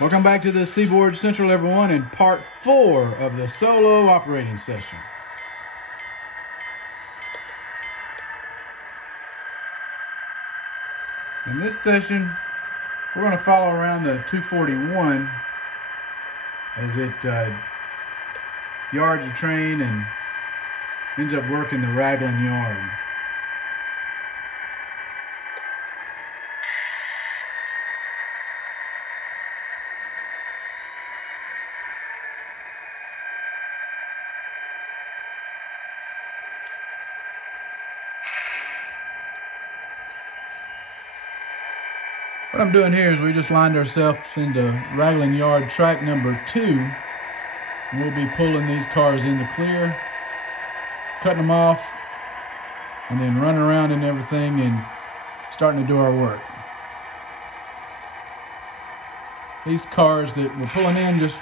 Welcome back to the Seaboard Central, everyone, in part 4 of the solo operating session. In this session, we're going to follow around the 241 as it yards the train and ends up working the raglan yard. What I'm doing here is we just lined ourselves into raglan yard track number 2. We'll be pulling these cars in the clear, cutting them off, and then running around and everything and starting to do our work. These cars that we're pulling in just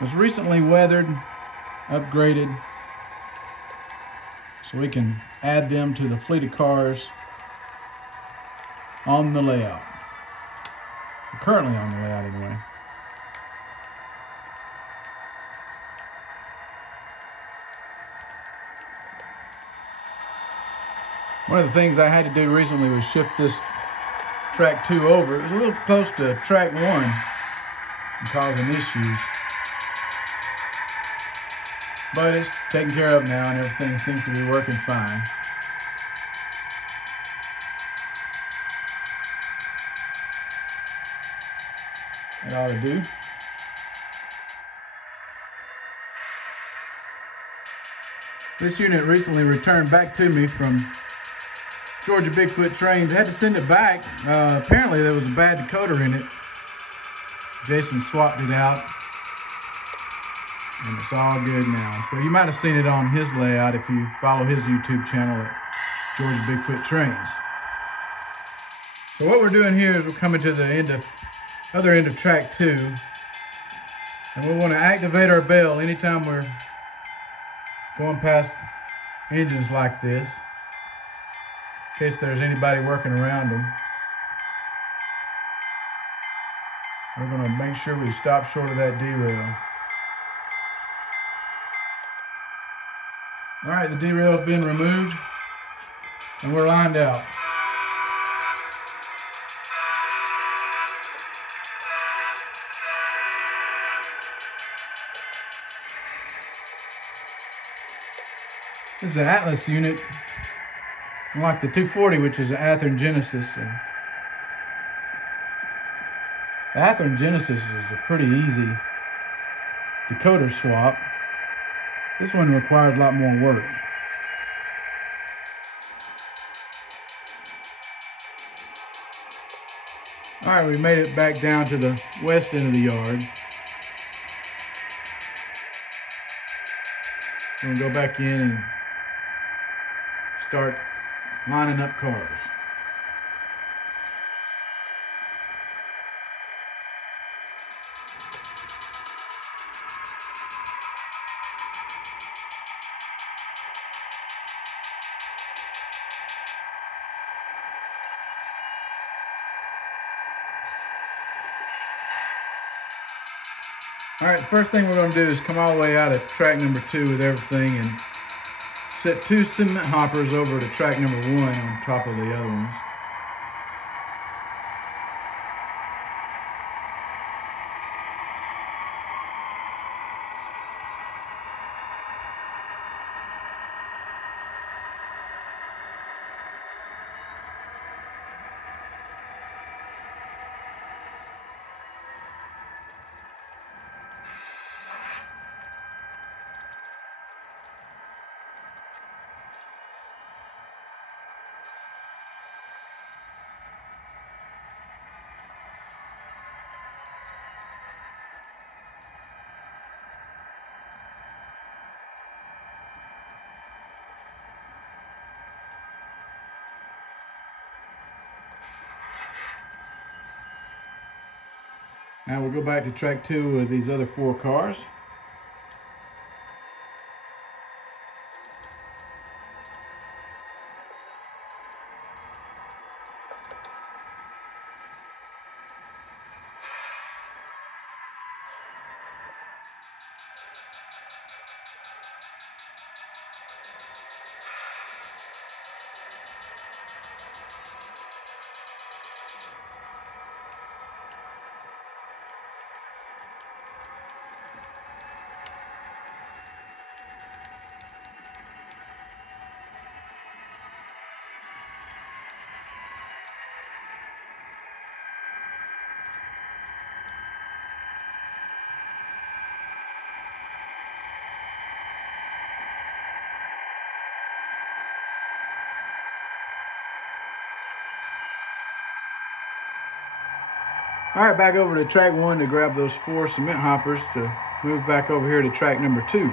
was recently weathered, upgraded, so we can add them to the fleet of cars on the layout. Currently on the layout anyway. One of the things I had to do recently was shift this track 2 over. It was a little close to track 1 and causing issues. But it's taken care of now and everything seems to be working fine. That ought to do. This unit recently returned back to me from Georgia Bigfoot Trains. I had to send it back. Apparently there was a bad decoder in it. Jason swapped it out and it's all good now. So you might have seen it on his layout if you follow his YouTube channel at Georgia Bigfoot Trains. So what we're doing here is we're coming to the other end of track 2, and we want to activate our bell anytime we're going past engines like this, in case there's anybody working around them. We're going to make sure we stop short of that derail. Alright, the derail's been removed and we're lined out. This is an Atlas unit, unlike the 240, which is an Athearn Genesis. The Athearn Genesis is a pretty easy decoder swap. This one requires a lot more work. Alright, we made it back down to the west end of the yard. We're going to go back in and start lining up cars. Alright, first thing we're going to do is come all the way out at track number 2 with everything and set 2 cement hoppers over to track number 1 on top of the other ones. Now we'll go back to track 2 with these other 4 cars. All right, back over to track 1 to grab those 4 cement hoppers to move back over here to track number 2.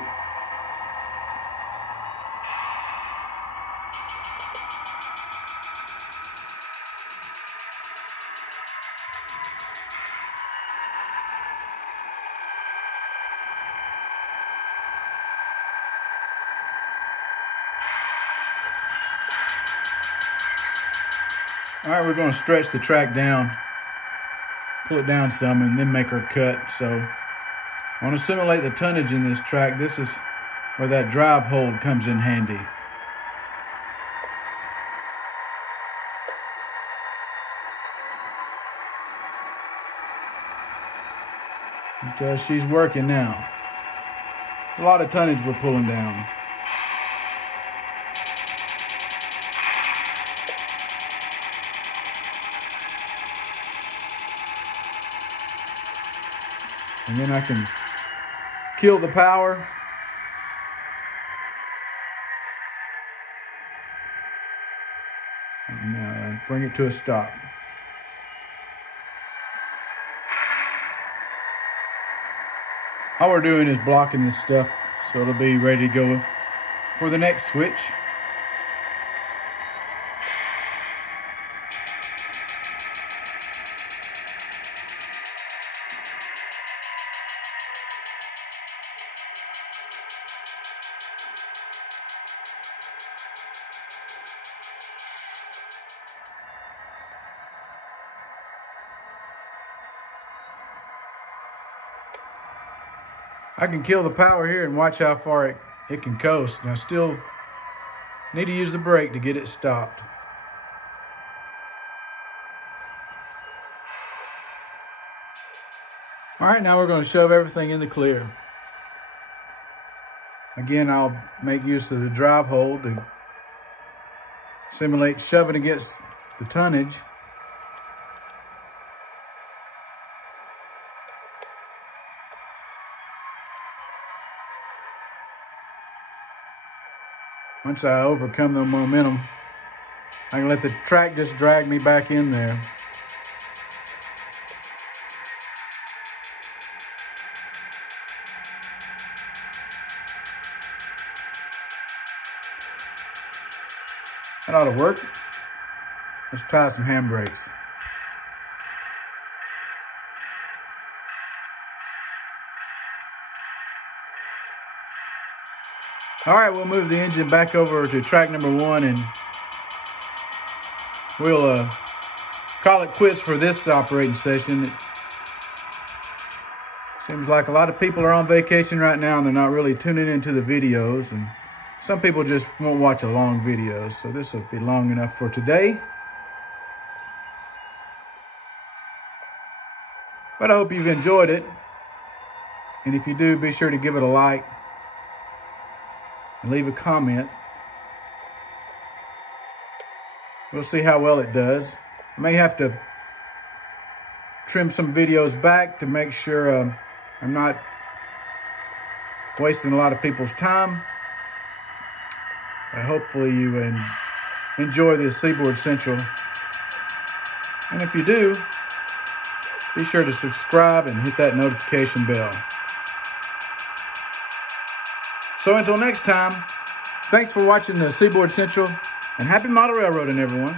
All right, we're going to stretch the track down, pull it down some, and then make our cut. So I want to simulate the tonnage in this track. This is where that drive hold comes in handy. Because she's working now. A lot of tonnage we're pulling down. And then I can kill the power. And bring it to a stop. All we're doing is blocking this stuff so it'll be ready to go for the next switch. I can kill the power here and watch how far it can coast. And I still need to use the brake to get it stopped. All right, now we're going to shove everything in the clear. Again, I'll make use of the drive hold to simulate shoving against the tonnage. Once I overcome the momentum, I can let the track just drag me back in there. That ought to work. Let's try some handbrakes. All right, we'll move the engine back over to track number 1 and we'll call it quits for this operating session. It seems like a lot of people are on vacation right now and they're not really tuning into the videos, and some people just won't watch a long video, so this will be long enough for today. But I hope you've enjoyed it, and if you do, be sure to give it a like and leave a comment. We'll see how well it does. I may have to trim some videos back to make sure I'm not wasting a lot of people's time. Hopefully you enjoy this Seaboard Central. And if you do, be sure to subscribe and hit that notification bell. So until next time, thanks for watching the Seaboard Central, and happy model railroading, everyone.